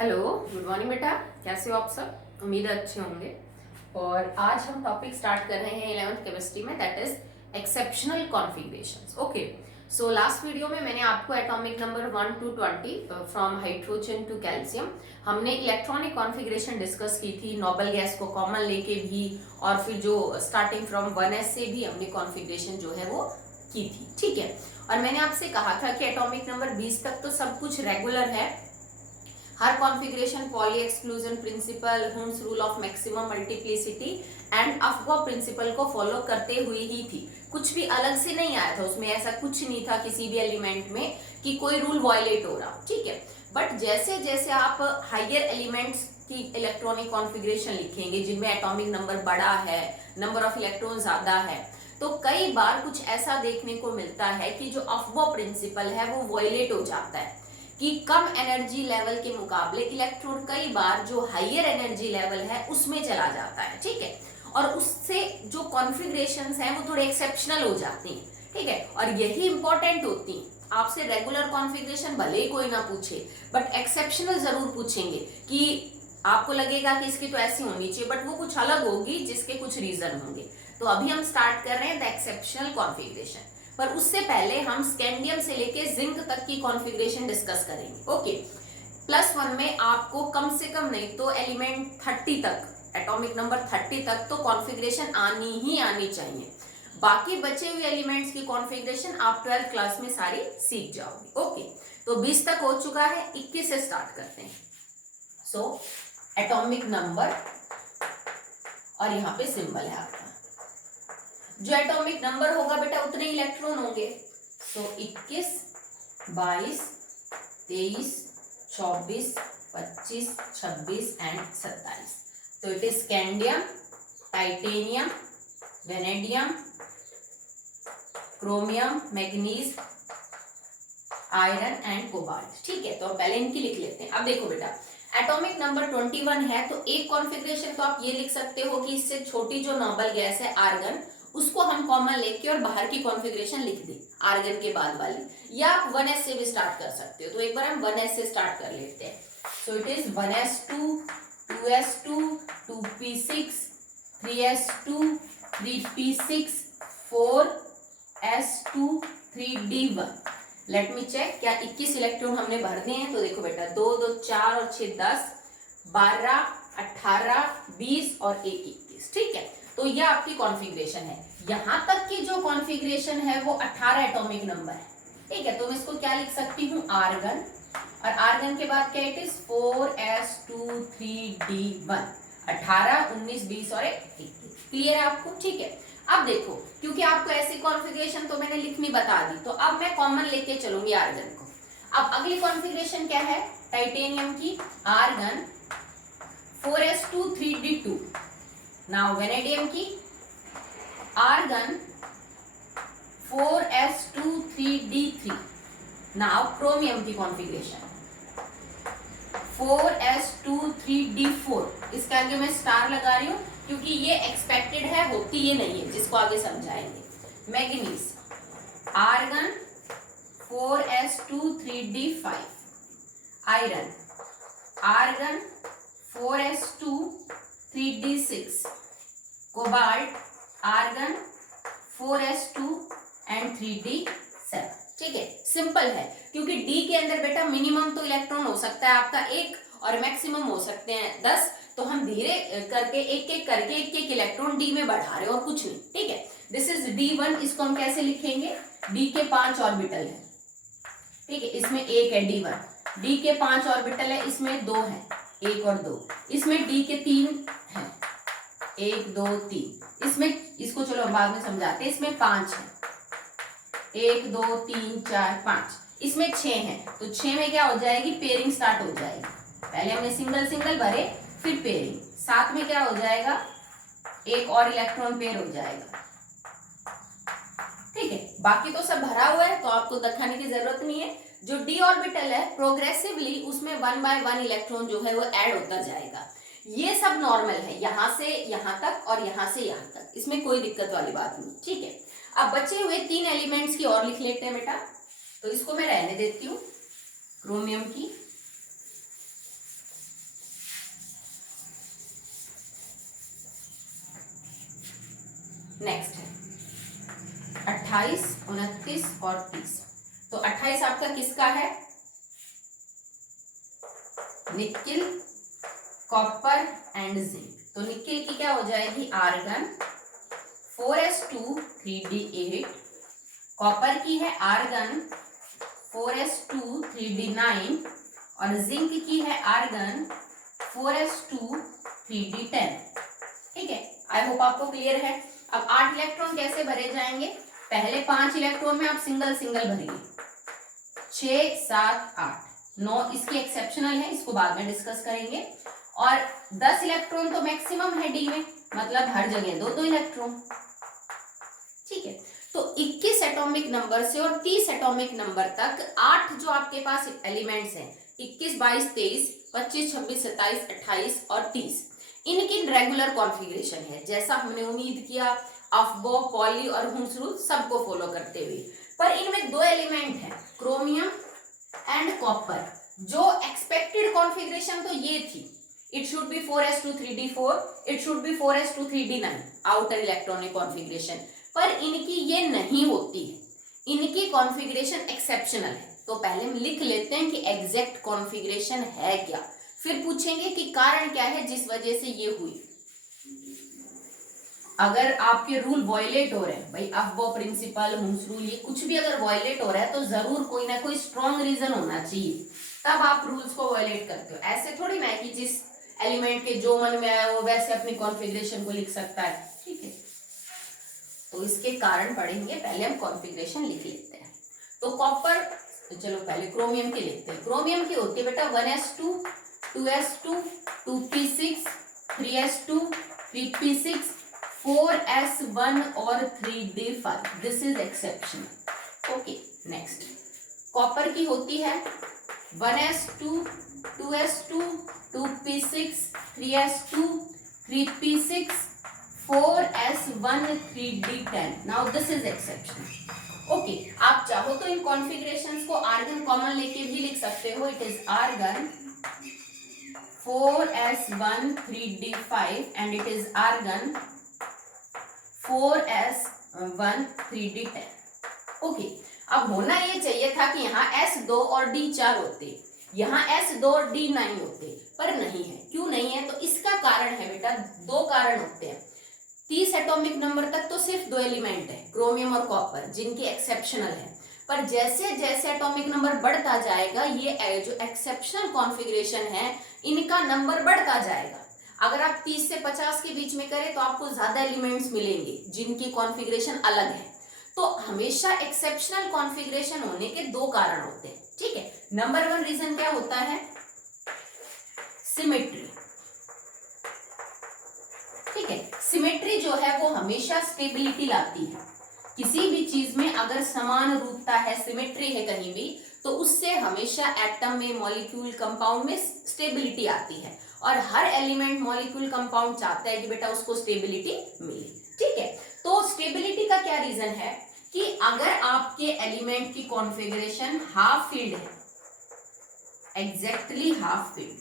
Hello, good morning बेटा। कैसे हो आप सब? उम्मीद है अच्छे होंगे। और आज हम टॉपिक स्टार्ट कर रहे हैं 11th केमिस्ट्री में, that is exceptional configurations. Okay, so last video में मैंने आपको atomic number 1 to 20 from hydrogen to calcium हमने इलेक्ट्रॉनिक कॉन्फ़िगरेशन डिस्कस की थी, नोबल गैस को कॉमन लेके भी, और फिर जो स्टार्टिंग फ्रॉम 1s से भी हमने कॉन्फ़िगरेशन जो है वो की थी। ठीक है, और मैंने आपसे कहा था कि एटॉमिक नंबर 20 तक तो सब कुछ रेगुलर है। हर configuration Pauli exclusion principle, Hund's rule of maximum multiplicity and Aufbau principle को फॉलो करते हुए ही थी। कुछ भी अलग से नहीं आया था उसमें, ऐसा कुछ नहीं था किसी भी एलिमेंट में कि कोई रूल वायलेट हो रहा। ठीक है, बट जैसे जैसे आप हाइयर एलिमेंट्स की इलेक्ट्रॉनिक कॉन्फ़िगरेशन लिखेंगे जिनमें एटॉमिक नंबर बड़ा है, नंबर ऑफ इलेक्ट्रॉन ज्यादा है, तो कई बार कुछ ऐसा देखने को मिलता है कि जो अफबा प्रिंसिपल है वो वायलेट हो जाता है कि कम एनर्जी लेवल के मुकाबले इलेक्ट्रॉन कई बार जो हाइयर एनर्जी लेवल है उसमें चला जाता है। ठीक है, और उससे जो कॉन्फ़िगरेशंस हैं वो थोड़े एक्सेप्शनल हो जाती हैं। ठीक है, और यही इंपॉर्टेंट होती हैं। आपसे रेगुलर कॉन्फ़िगरेशन भले ही कोई ना पूछे, बट एक्सेप्शनल जरूर पूछेंगे कि आपको लगेगा कि इसकी तो ऐसी होनी चाहिए, बट वो कुछ अलग होगी जिसके कुछ रीजन होंगे। तो अभी हम स्टार्ट कर रहे हैं द एक्सेप्शनल कॉन्फ़िगरेशन, पर उससे पहले हम स्कैंडियम से लेके जिंक तक की कॉन्फ़िगरेशन डिस्कस करेंगे। ओके, +1 में आपको कम से कम नहीं तो एलिमेंट 30 तक, एटॉमिक नंबर 30 तक तो कॉन्फ़िगरेशन आनी ही आनी चाहिए। बाकी बचे हुए एलिमेंट्स की कॉन्फ़िगरेशन आप 12th क्लास में सारी सीख जाओगे। ओके, तो 20 तक हो चुका है, 21 से स्टार्ट करते हैं। सो एटॉमिक नंबर, और यहाँ पे सिंबल है आपका। जो एटॉमिक नंबर होगा बेटा उतने इलेक्ट्रॉन होंगे। सो 21, 22, 23, 24, 25, 26 एंड 27। तो it is scandium, titanium, vanadium, chromium, manganese, iron and cobalt. ठीक है, तो पहले इनकी लिख लेते हैं। अब देखो बेटा, एटॉमिक नंबर 21 है तो एक कॉन्फ़िगरेशन तो आप ये लिख सकते हो कि इससे छोटी जो नोबल गैस है आर्गन, उसको हम कॉमन लेके और बाहर की कॉन्फ़िगरेशन लिख दें आर्गन के बाद वाली, या आप 1s से भी स्टार्ट कर सकते हो। तो एक बार हम 1s से स्टार्ट कर लेते हैं। So it is 1s2, 2s2, 2p6, 3s2, 3p6, 4s2, 3d1। Let me check, क्या 21 इलेक्ट्रॉन हमने भर दिए हैं? तो देखो बेटा, 2 2 4 और 6 10, 12 18 20 और 1 21। ठीक है, तो यह आपकी कॉन्फ़िगरेशन है। यहां तक की जो कॉन्फ़िगरेशन है वो 18 एटॉमिक नंबर है। ठीक है, तो मैं इसको क्या लिख सकती हूँ, आर्गन, और आर्गन के बाद क्या, इट इज 4s2 3d1। 18 19 20 और 21। क्लियर है आपको? ठीक है, अब देखो, क्योंकि आपको ऐसी कॉन्फ़िगरेशन तो मैंने लिखनी बता दी, तो अब मैं कॉमन लेके चलूंगी आर्गन को। अब अगली कॉन्फ़िगरेशन क्या है, टाइटेनियम की, argon 4s2 3d2। Now vanadium की, argon 4s2 3d3। Now chromium की कॉन्फ़िगरेशन 4s2 3d4। इसके आगे मैं स्टार लगा रही हूं क्योंकि ये एक्सपेक्टेड है, होती ये नहीं है, जिसको आगे समझाएंगे। Manganese, argon 4s2 3d5। Iron, argon 4s2 3d6। Cobalt, argon 4s2 and 3d7। ठीक है, सिंपल है क्योंकि डी के अंदर बेटा मिनिमम तो इलेक्ट्रॉन हो सकता है आपका 1 और मैक्सिमम हो सकते हैं 10। तो हम धीरे करके एक एक करके एक एक इलेक्ट्रॉन डी में बढ़ा रहे हैं और कुछ नहीं। ठीक है, दिस इज d1। इसको हम कैसे लिखेंगे, डी के 5 ऑर्बिटल है। ठीक है, इसमें एक है d1, डी के 5 ऑर्बिटल है, इसमें 2 है, 1 और 2। इसमें डी के 3 है, 1 2 3। इसमें, इसको चलो बाद में समझाते हैं, इसमें 5 है, 1 2 3 4 5। इसमें 6 है, तो 6 में क्या हो जाएगी, पेयरिंग स्टार्ट हो जाएगी। पहले हमने सिंगल सिंगल भरे, फिर पेयरिंग। 7 में क्या हो जाएगा, एक और इलेक्ट्रॉन पेयर हो जाएगा। ठीक है, बाकी तो सब भरा हुआ है तो आपको दिखाने की जरूरत नहीं है। जो डी ऑर्बिटल है प्रोग्रेसिवली उसमें 1 by 1 इलेक्ट्रॉन जो है वो ऐड होता जाएगा। ये सब नॉर्मल है, यहां से यहां तक और यहां से यहां तक, इसमें कोई दिक्कत वाली बात नहीं। ठीक है, अब बचे हुए 3 एलिमेंट्स की और लिख लेते हैं बेटा, तो इसको मैं रहने देती हूँ। क्रोमियम की, नेक्स्ट है 28, 29 और 30। तो 28 आपका किसका है? Nickel, copper and zinc. तो निकिल की क्या हो जाएगी? Argon 4s2 3d8। कॉपर की है आर्गन 4s2 3d9 और जिंक की है आर्गन 4s2 3d10। ठीक है, आई होप आपको क्लियर है। अब 8 इलेक्ट्रॉन कैसे भरे जाएंगे? पहले 5 इलेक्ट्रॉन में आप सिंगल सिंगल भरिए, 6, 7, 8, 9 इसकी एक्सेप्शनल है, इसको बाद में डिस्कस करेंगे। और 10 इलेक्ट्रॉन तो मैक्सिमम है डी में, मतलब हर जगह 2-2 इलेक्ट्रॉन। ठीक है, तो 21 एटॉमिक नंबर से और 30 एटॉमिक नंबर तक 8 जो आपके पास एलिमेंट्स हैं, 21, 22, 23, 25, 26, 27, 28 और 30, इनकी रेगुलर कॉन्फ़िगरेशन है, जैसा हमने उम्मीद किया अफबो, पॉली और हुम्स रूल सबको फॉलो करते हुए। पर इनमें 2 एलिमेंट हैं, क्रोमियम एंड कॉपर। जो एक्सपेक्टेड कॉन्फ़िगरेशन तो ये थी, it should be 4s2 3d4, it should be 4s2 3d9 outer electronic configuration, पर इनकी ये नहीं होती है, इनकी कॉन्फ़िगरेशन एक्सेप्शनल है। तो पहले हम लिख लेते हैं कि एग्जैक्ट कॉन्फ़िगरेशन है क्या, फिर पूछेंगे कि कारण क्या है जिस वजह से ये हुई। अगर आपके रूल वॉयलेट हो रहे हैं, भाई अफबो प्रिंसिपल, हुम्स रूल, ये कुछ भी अगर वॉयलेट हो रहा है तो जरूर कोई ना कोई स्ट्रॉन्ग रीजन होना चाहिए, तब आप रूल्स को वॉयलेट करते हो। ऐसे थोड़ी ना है कि जिस एलिमेंट के जो मन में आया वो वैसे अपनी कॉन्फ़िगरेशन को लिख सकता है। ठीक है, तो इसके कारण पढ़ेंगे, पहले हम कॉन्फ़िगरेशन लिख लेते हैं। तो कॉपर, चलो पहले क्रोमियम की लिखते हैं। क्रोमियम की होती है बेटा 1s2 2s2 2p6 3s2 3p6 4s1 और 3d5, this is exception. Okay, next copper की होती है 1s2 2s2 2p6 3s2 3p6 4s1 3d10, now this is exception. Okay, आप चाहो तो इन कॉन्फ़िगरेशंस को आर्गन कॉमन लेके भी लिख सकते हो, it is argon 4s1 3d5 and it is argon 4s1 3d10। Okay, अब होना ये चाहिए था कि यहाँ s2 और d4 होते, यहाँ s2 और d9 होते, पर नहीं है। क्यों नहीं है? तो इसका कारण है बेटा, 2 कारण होते हैं। 30 एटॉमिक नंबर तक तो सिर्फ 2 एलिमेंट है, क्रोमियम और कॉपर, जिनकी एक्सेप्शनल है। पर जैसे जैसे एटॉमिक नंबर बढ़ता जाएगा, ये जो एक्सेप्शनल कॉन्फ़िगरेशन है इनका नंबर बढ़ता जाएगा। अगर आप 30 से 50 के बीच में करें तो आपको ज्यादा एलिमेंट्स मिलेंगे जिनकी कॉन्फ़िगरेशन अलग है। तो हमेशा एक्सेप्शनल कॉन्फ़िगरेशन होने के 2 कारण होते हैं। ठीक है, नंबर 1 रीजन क्या होता है? सिमेट्री। ठीक है, सिमेट्री जो है वो हमेशा स्टेबिलिटी लाती है। किसी भी चीज में अगर समान रूपता है, सिमेट्री है कहीं भी, तो उससे हमेशा एटम में, मॉलिक्यूल, कंपाउंड में स्टेबिलिटी आती है। और हर एलिमेंट, मॉलिक्यूल, कंपाउंड चाहता है कि बेटा उसको स्टेबिलिटी मिले। ठीक है, तो स्टेबिलिटी का क्या रीजन है कि अगर आपके एलिमेंट की कॉन्फ़िगरेशन हाफ फील्ड है, एग्जैक्टली हाफ फील्ड,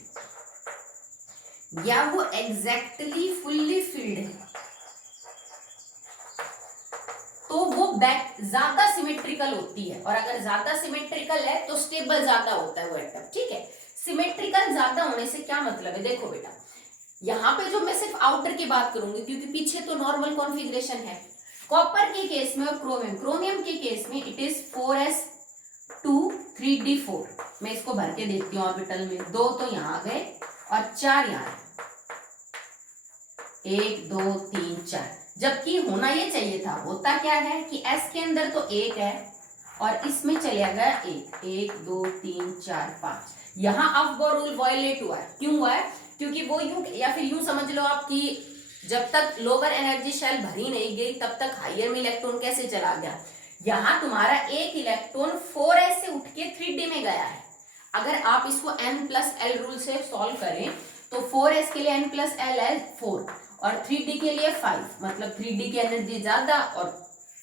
या वो एग्जैक्टली फुल्ली फील्ड है, तो वो बैक ज्यादा सिमेट्रिकल होती है। और अगर ज्यादा सिमेट्रिकल है तो स्टेबल ज्यादा होता है वो एटम। ठीक है, सिमेट्रिकल ज्यादा होने से क्या मतलब है? देखो बेटा, यहाँ पे जो मैं सिर्फ आउटर की बात करूंगी क्योंकि पीछे तो नॉर्मल कॉन्फ़िगरेशन है। कॉपर के केस में और क्रोमियम के केस में इट इज 4s2 3d4। मैं इसको भर के देखती हूँ ऑर्बिटल में, 2 तो यहाँ आ गए और 4 यहाँ, 1 2 3 4, जबकि होना ये चाहिए था, होता क्या है कि s के अंदर तो 1 है और इसमें चला गया 1 2 3 4 5। यहाँ अफबो रूल वायलेट हुआ है। क्यों हुआ है? क्योंकि वो यूं, या फिर यूं समझ लो आप कि जब तक लोअर एनर्जी शेल भरी नहीं गई तब तक हायर में इलेक्ट्रॉन कैसे चला गया। यहाँ तुम्हारा एक इलेक्ट्रॉन 4s से उठ के 3d में गया है। अगर आप इसको n+l रूल से सॉल्व करें तो 4s के लिए n+l है 4 और 3d के लिए 5, मतलब 3d की एनर्जी ज्यादा और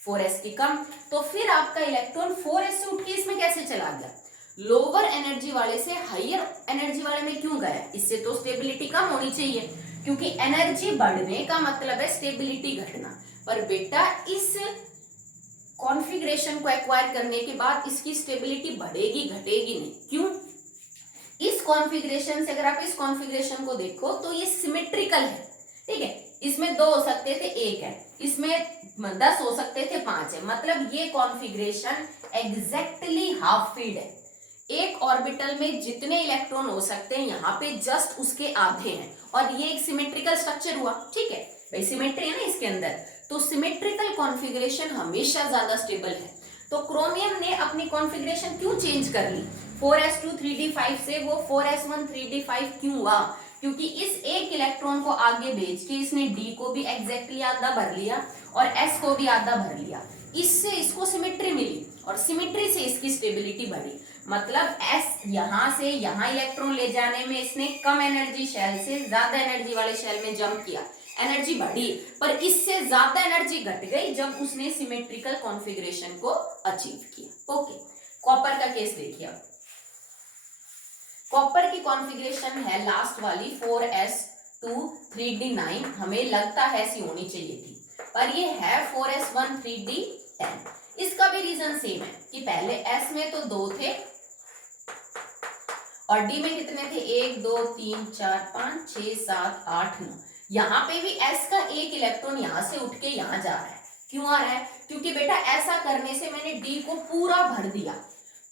4s की कम। तो फिर आपका इलेक्ट्रॉन 4s से उठ के इसमें कैसे चला गया? लोअर एनर्जी वाले से हायर एनर्जी वाले में क्यों गया? इससे तो स्टेबिलिटी कम होनी चाहिए, क्योंकि एनर्जी बढ़ने का मतलब है स्टेबिलिटी घटना। पर बेटा इस कॉन्फ़िगरेशन को एक्वायर करने के बाद इसकी स्टेबिलिटी बढ़ेगी घटेगी नहीं। क्यों? इस कॉन्फ़िगरेशन से, अगर आप इस कॉन्फ़िगरेशन को देखो तो ये सिमेट्रिकल है, ठीक है। इसमें 2 हो सकते थे, 1 है, इसमें 10 हो सकते थे, 5 है। मतलब ये कॉन्फ़िगरेशन एग्जैक्टली हाफ फील्ड है। एक ऑर्बिटल में जितने इलेक्ट्रॉन हो सकते हैं यहाँ पे जस्ट उसके आधे हैं, और ये एक सिमेट्रिकल स्ट्रक्चर हुआ, ठीक है भाई, सिमेट्री है ना इसके अंदर। तो सिमेट्रिकल कॉन्फ़िगरेशन हमेशा ज्यादा स्टेबल है। तो क्रोमियम ने अपनी कॉन्फ़िगरेशन क्यों चेंज कर ली? 4s2 3d5 से वो 4s1 3d5 क्यों हुआ? क्योंकि इस एक इलेक्ट्रॉन को आगे भेज के इसने डी को भी एग्जैक्टली आधा भर लिया और एस को भी आधा भर लिया। इससे इसको सिमेट्री मिली और सिमेट्री से इसकी स्टेबिलिटी बढ़ी। मतलब एस यहां से यहां इलेक्ट्रॉन ले जाने में इसने कम एनर्जी शेल से ज्यादा एनर्जी वाले शेल में जंप किया, एनर्जी बढ़ी, पर इससे ज्यादा एनर्जी घट गई जब उसने सिमेट्रिकल कॉन्फ़िगरेशन को अचीव किया। ओके, कॉपर का केस देखिए। कॉपर की कॉन्फ़िगरेशन है लास्ट वाली 4s2 3d9, हमें लगता है ऐसी होनी चाहिए थी, पर ये है 4s1 3d10। इसका भी रीजन सेम है कि पहले s में तो 2 थे और d में कितने थे? 1 2 3 4 5 6 7 8 9। यहाँ पे भी s का एक इलेक्ट्रॉन यहाँ से उठ के यहाँ जा रहा है। क्यों आ रहा है? क्योंकि बेटा ऐसा करने से मैंने d को पूरा भर दिया।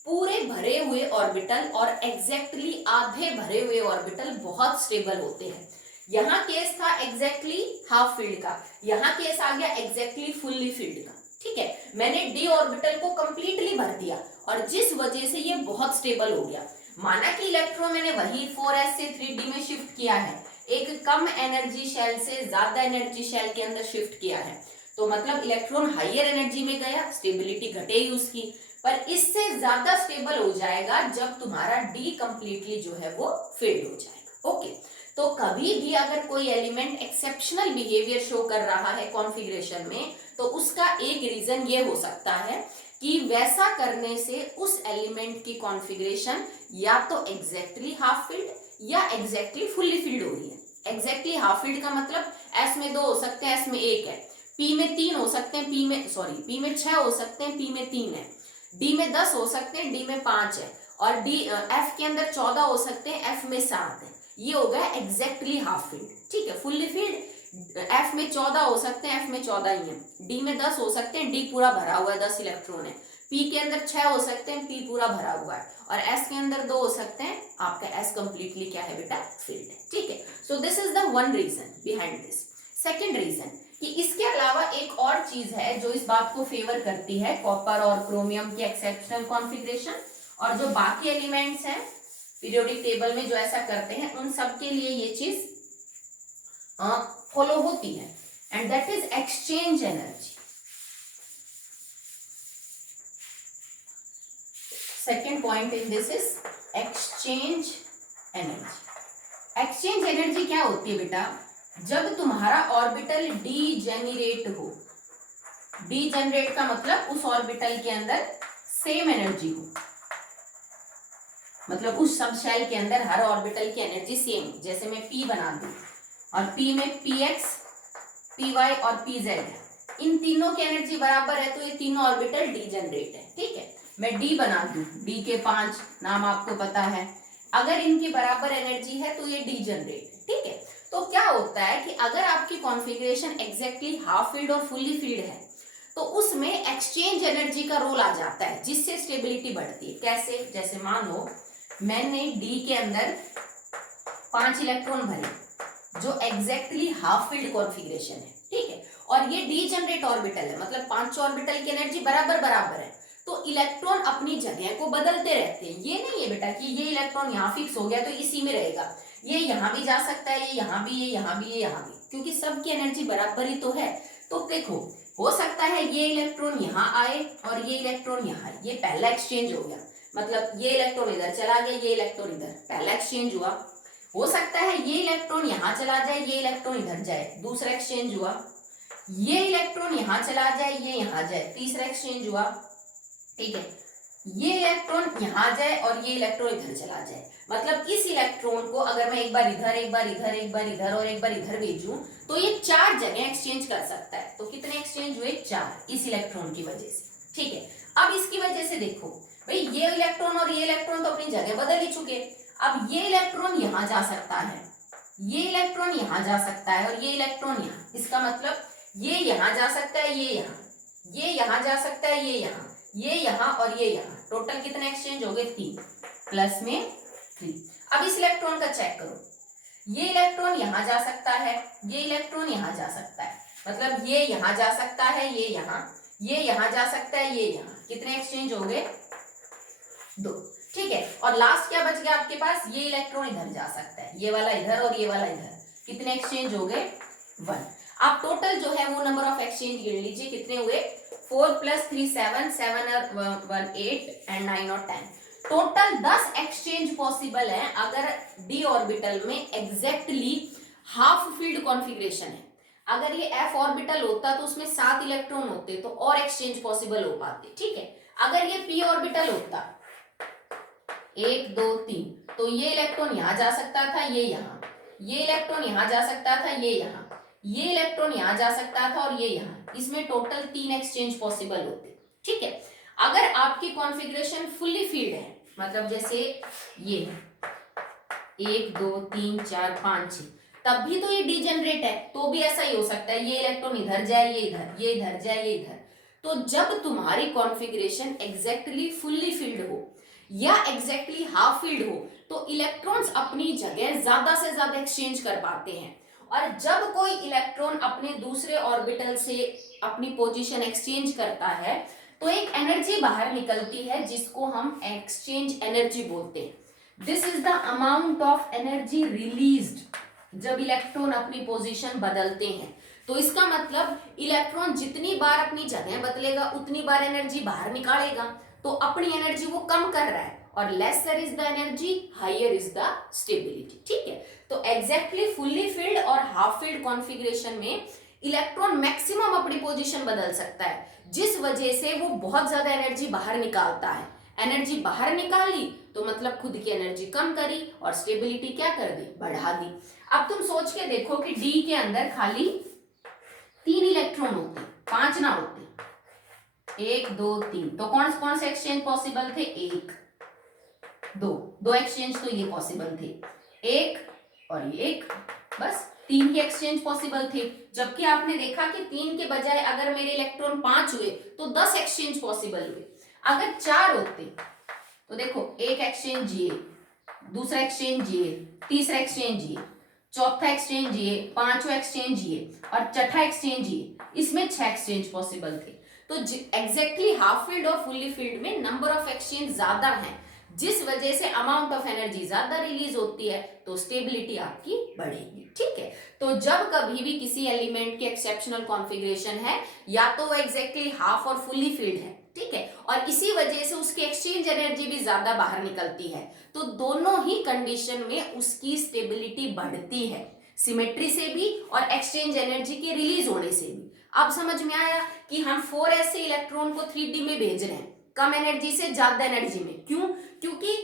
पूरे भरे हुए ऑर्बिटल और एग्जैक्टली आधे भरे हुए ऑर्बिटल बहुत स्टेबल होते हैं। यहाँ केस था एग्जैक्टली हाफ फील्ड का, यहाँ केस आ गया एग्जैक्टली फुल्ली फील्ड का, ठीक है। मैंने डी ऑर्बिटल को कंप्लीटली भर दिया और जिस वजह से ये बहुत स्टेबल हो गया। माना कि इलेक्ट्रॉन मैंने वही 4s से 3d में शिफ्ट किया है, एक कम एनर्जी शेल से ज्यादा एनर्जी शेल के अंदर शिफ्ट किया है, तो मतलब इलेक्ट्रॉन हाइयर एनर्जी में गया, स्टेबिलिटी घटेगी उसकी, पर इससे ज्यादा स्टेबल हो जाएगा जब तुम्हारा डी कंप्लीटली जो है वो फील्ड हो जाएगा। ओके, तो कभी भी अगर कोई एलिमेंट एक्सेप्शनल बिहेवियर शो कर रहा है कॉन्फ़िगरेशन में, तो उसका एक रीजन ये हो सकता है कि वैसा करने से उस एलिमेंट की कॉन्फ़िगरेशन या तो एग्जैक्टली हाफ फील्ड या एग्जैक्टली फुल्ली फील्ड हो रही है। एग्जैक्टली हाफ फील्ड का मतलब s में 2 हो सकते हैं, s में 1 है, p में 3 हो सकते हैं, p में 6 हो सकते हैं, p में 3 है, d में 10 हो सकते हैं, d में 5 है, और f के अंदर 14 हो सकते हैं, f में 7 है। ये हो गया एग्जैक्टली हाफ फील्ड, ठीक है। फुल्ली फील्ड f में 14 हो सकते हैं, f में 14 ही है, d में 10 हो सकते हैं, d पूरा भरा हुआ है, 10 इलेक्ट्रॉन है, p के अंदर 6 हो सकते हैं, p पूरा भरा हुआ है, और s के अंदर 2 हो सकते हैं, आपका s कंप्लीटली क्या है बेटा? फील्ड है, ठीक है। So this is the one reason behind this. Second reason कि इसके अलावा एक और चीज है जो इस बात को फेवर करती है कॉपर और क्रोमियम की एक्सेप्शनल कॉन्फ़िगरेशन, और जो बाकी एलिमेंट्स हैं पीरियोडिक टेबल में जो ऐसा करते हैं उन सब के लिए ये चीज फॉलो होती है, and that is exchange energy. Second point in this is exchange energy. Exchange energy क्या होती है बेटा? जब तुम्हारा ऑर्बिटल डीजेनरेट हो, डीजेनरेट का मतलब उस ऑर्बिटल के अंदर सेम एनर्जी हो, मतलब उस सब शेल के अंदर हर ऑर्बिटल की एनर्जी सेम, जैसे मैं p बना दूं और p में px, py और pz है, इन तीनों की एनर्जी बराबर है, तो ये तीनों ऑर्बिटल डीजेनरेट है, ठीक है। मैं d बना दूं, d के 5 नाम आपको पता है, अगर इनकी बराबर एनर्जी है तो ये डीजेनरेट है, ठीक है। तो क्या होता है कि अगर आपकी कॉन्फ़िगरेशन एग्जैक्टली हाफ फील्ड और फुल्ली फील्ड है तो उसमें एक्सचेंज एनर्जी का रोल आ जाता है, जिससे स्टेबिलिटी बढ़ती है। कैसे? जैसे मानो मैंने डी के अंदर 5 इलेक्ट्रॉन भरे जो एग्जैक्टली हाफ फील्ड कॉन्फ़िगरेशन है, ठीक है, और ये डीजेनरेट ऑर्बिटल है, मतलब 5 ऑर्बिटल की एनर्जी बराबर बराबर है, तो इलेक्ट्रॉन अपनी जगह को बदलते रहते हैं। ये नहीं है बेटा कि ये इलेक्ट्रॉन यहाँ फिक्स हो गया तो इसी में रहेगा, ये यहाँ भी जा सकता है, ये यहाँ भी, ये यहाँ भी, ये यहाँ भी, क्योंकि सबकी एनर्जी बराबर ही तो है। तो देखो, हो सकता है ये इलेक्ट्रॉन यहाँ आए और ये इलेक्ट्रॉन यहाँ आए, ये पहला एक्सचेंज हो गया, मतलब ये इलेक्ट्रॉन इधर चला गया, ये इलेक्ट्रॉन इधर, पहला एक्सचेंज हुआ। हो सकता है ये इलेक्ट्रॉन यहाँ चला जाए, ये इलेक्ट्रॉन इधर जाए, दूसरा एक्सचेंज हुआ। ये इलेक्ट्रॉन यहाँ चला जाए, ये यहाँ जाए, तीसरा एक्सचेंज हुआ, ठीक है। ये इलेक्ट्रॉन यहाँ जाए और ये इलेक्ट्रॉन इधर चला जाए, मतलब इस इलेक्ट्रॉन को अगर मैं एक बार इधर, एक बार इधर, एक बार इधर और एक बार इधर भेजूं तो ये 4 जगह एक्सचेंज कर सकता है। तो कितने एक्सचेंज हुए? 4, इस इलेक्ट्रॉन की वजह से। ठीक है, अब इसकी वजह से देखो भाई, ये इलेक्ट्रॉन और ये इलेक्ट्रॉन तो अपनी जगह बदल ही चुके। अब ये इलेक्ट्रॉन यहाँ जा सकता है, ये इलेक्ट्रॉन यहाँ जा सकता है और ये इलेक्ट्रॉन यहाँ। इसका मतलब ये यहाँ जा सकता है, ये यहाँ, ये यहाँ जा सकता है, ये यहाँ, ये यहाँ और ये यहाँ। टोटल कितने एक्सचेंज हो गए? 3 प्लस में 3। अब इस इलेक्ट्रॉन का चेक करो, ये इलेक्ट्रॉन यहाँ जा सकता है, ये इलेक्ट्रॉन यहाँ जा सकता है, मतलब ये यहाँ जा सकता है, ये यहाँ जा सकता है, ये यहाँ। कितने एक्सचेंज हो गए? 2। ठीक है, और लास्ट क्या बच गया आपके पास? ये इलेक्ट्रॉन इधर जा सकता है, ये वाला इधर और ये वाला इधर। कितने एक्सचेंज हो गए? 1। आप टोटल जो है वो नंबर ऑफ एक्सचेंज गिन लीजिए, कितने हुए? 4 + 3 7, 7 और 1 8 एंड 9 और 10। टोटल 10 एक्सचेंज पॉसिबल है अगर d ऑर्बिटल में एग्जैक्टली हाफ फील्ड कॉन्फ़िगरेशन है। अगर ये f ऑर्बिटल होता तो उसमें 7 इलेक्ट्रॉन होते तो और एक्सचेंज पॉसिबल हो पाते। ठीक है, अगर ये p ऑर्बिटल होता 1 2 3, तो ये इलेक्ट्रॉन यहाँ जा सकता था, ये यहाँ, ये इलेक्ट्रॉन यहाँ जा सकता था, ये यहाँ, ये इलेक्ट्रॉन यहाँ जा सकता था और ये यहाँ। इसमें टोटल 3 एक्सचेंज पॉसिबल होते। ठीक है, अगर आपकी कॉन्फ़िगरेशन फुल्ली फील्ड है, मतलब जैसे ये 1 2 3 4 5 6, तब भी तो ये डिजेनरेट है, तो भी ऐसा ही हो सकता है, ये इलेक्ट्रॉन इधर जाए, ये इधर, ये इधर जाए, ये इधर। तो जब तुम्हारी कॉन्फ़िगरेशन एग्जैक्टली फुल्ली फील्ड हो या एग्जैक्टली हाफ फील्ड हो तो इलेक्ट्रॉन्स अपनी जगह ज्यादा से ज्यादा एक्सचेंज कर पाते हैं। और जब कोई इलेक्ट्रॉन अपने दूसरे ऑर्बिटल से अपनी पोजीशन एक्सचेंज करता है तो एक एनर्जी बाहर निकलती है जिसको हम एक्सचेंज एनर्जी बोलते हैं। This is the amount of energy released जब इलेक्ट्रॉन अपनी पोजीशन बदलते हैं। तो इसका मतलब इलेक्ट्रॉन जितनी बार अपनी जगह बदलेगा उतनी बार एनर्जी बाहर निकालेगा, तो अपनी एनर्जी वो कम कर रहा है, और lesser is the energy, higher is the stability. ठीक है, तो एग्जैक्टली फुल्ली फील्ड और हाफ फील्ड कॉन्फ़िगरेशन में इलेक्ट्रॉन मैक्सिमम अपनी पोजीशन बदल सकता है, जिस वजह से वो बहुत ज्यादा एनर्जी बाहर निकालता है। एनर्जी बाहर निकाली तो मतलब खुद की एनर्जी कम करी और स्टेबिलिटी क्या कर दी? बढ़ा दी। अब तुम सोच के देखो कि डी के अंदर खाली 3 इलेक्ट्रॉन होते, 5 ना होते, 1 2 3, तो कौन कौन से एक्सचेंज पॉसिबल थे? 1 2 एक्सचेंज तो ये पॉसिबल थे, 1 और ये 1, बस 3 के एक्सचेंज पॉसिबल थे। जबकि आपने देखा कि 3 के बजाय अगर मेरे इलेक्ट्रॉन 5 हुए तो 10 एक्सचेंज पॉसिबल हुए। अगर 4 होते तो देखो, एक एक्सचेंज ये, दूसरा एक्सचेंज ये, तीसरा एक्सचेंज ये, चौथा एक्सचेंज ये, पांचवा एक्सचेंज ये और छठा एक्सचेंज ये, इसमें 6 एक्सचेंज पॉसिबल थे। तो एग्जैक्टली हाफ फील्ड और फुल्ली फील्ड में नंबर ऑफ एक्सचेंज ज्यादा है, जिस वजह से अमाउंट ऑफ एनर्जी ज्यादा रिलीज होती है, तो स्टेबिलिटी आपकी बढ़ेगी। ठीक है, तो जब कभी भी किसी एलिमेंट की एक्सेप्शनल कॉन्फ़िगरेशन है, या तो वो एग्जैक्टली हाफ और फुल्ली फील्ड है, ठीक है, और इसी वजह से उसकी एक्सचेंज एनर्जी भी ज्यादा बाहर निकलती है, तो दोनों ही कंडीशन में उसकी स्टेबिलिटी बढ़ती है, सिमेट्री से भी और एक्सचेंज एनर्जी के रिलीज होने से भी। अब समझ में आया कि हम 4s से इलेक्ट्रॉन को 3d में भेज रहे हैं, कम एनर्जी से ज्यादा एनर्जी में। क्यों? क्योंकि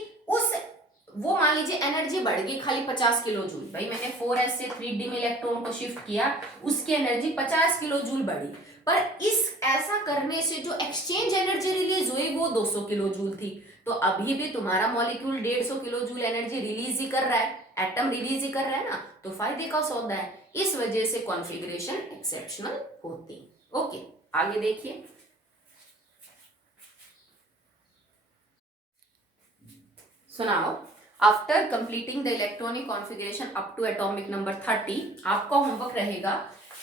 वो मान लीजिए एनर्जी बढ़ गई खाली 50 किलो जूल, भाई मैंने 4s से 3d में इलेक्ट्रॉन को शिफ्ट किया, उसकी एनर्जी 50 किलो जूल बढ़ी, पर इस ऐसा करने से जो एक्सचेंज एनर्जी रिलीज हुई वो 200 किलो जूल थी। तो अभी भी तुम्हारा molecule 150 kilo joule energy release ही कर रहा है, एटम रिलीज ही कर रहा है ना, तो फायदे का सौदा है। इस वजह से कॉन्फ़िगरेशन एक्सेप्शनल होती। ओके, आगे देखिए, सुनाओ। After completing the electronic configuration up to atomic number 30, आपका होमवर्क रहेगा